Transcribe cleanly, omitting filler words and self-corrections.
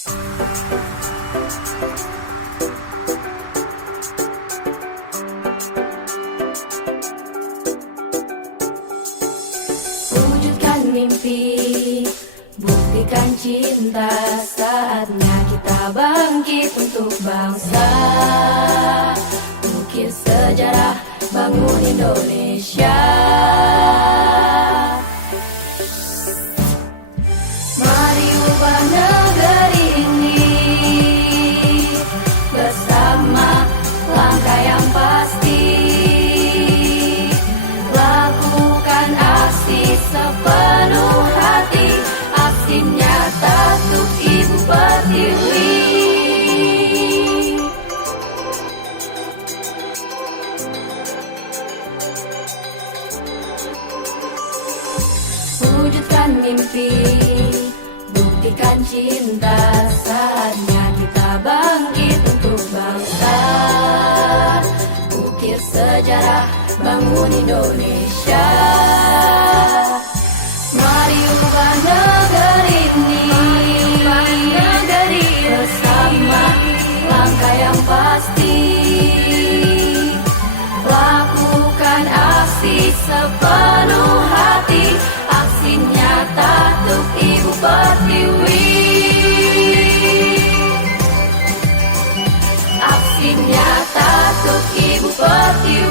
Wujudkan mimpi, buktikan cinta, saatnya kita bangkit untuk bangsa. Ukir sejarah, bangun Indonesia. Mari ubah negeri ini bersama, langkah yang pasti. Lakukan aksi sepenuh hati, aksi nyata untuk Ibu Pertiwi. Wujudkan mimpi, buktikan cinta, saatnya kita bangkit untuk bangsa. Ukir sejarah, bangun Indonesia. Mari ubah negeri ini bersama, langkah yang pasti. Lakukan aksi sepenuh hati, aksi nyata untuk Ibu Pertiwi. Aksi nyata untuk Ibu Pertiwi.